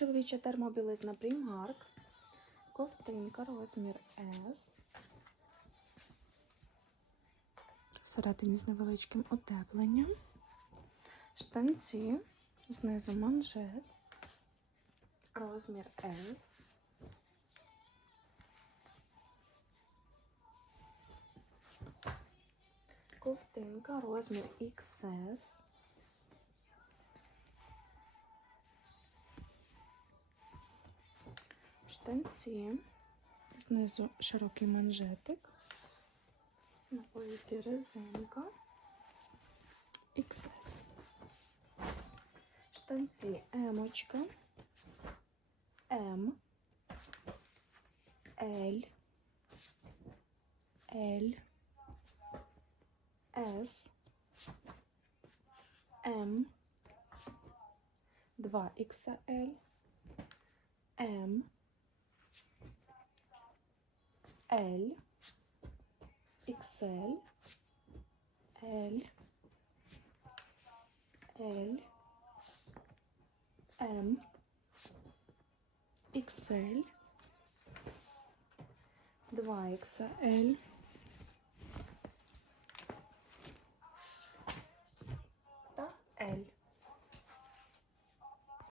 чоловіча термобілизна Primark. Ковтинка розмір S. Всередині з невеличким утепленням. Штанці. Знизу манжет. Розмір S. Ковтинка розмір XS. Штанці. Знизу широкий манжетик. На поясі резинка. XS. Штанці емочка. М. L. L. S. М. 2 XL. М. L. XL. L. L. M, XL. 2 XL.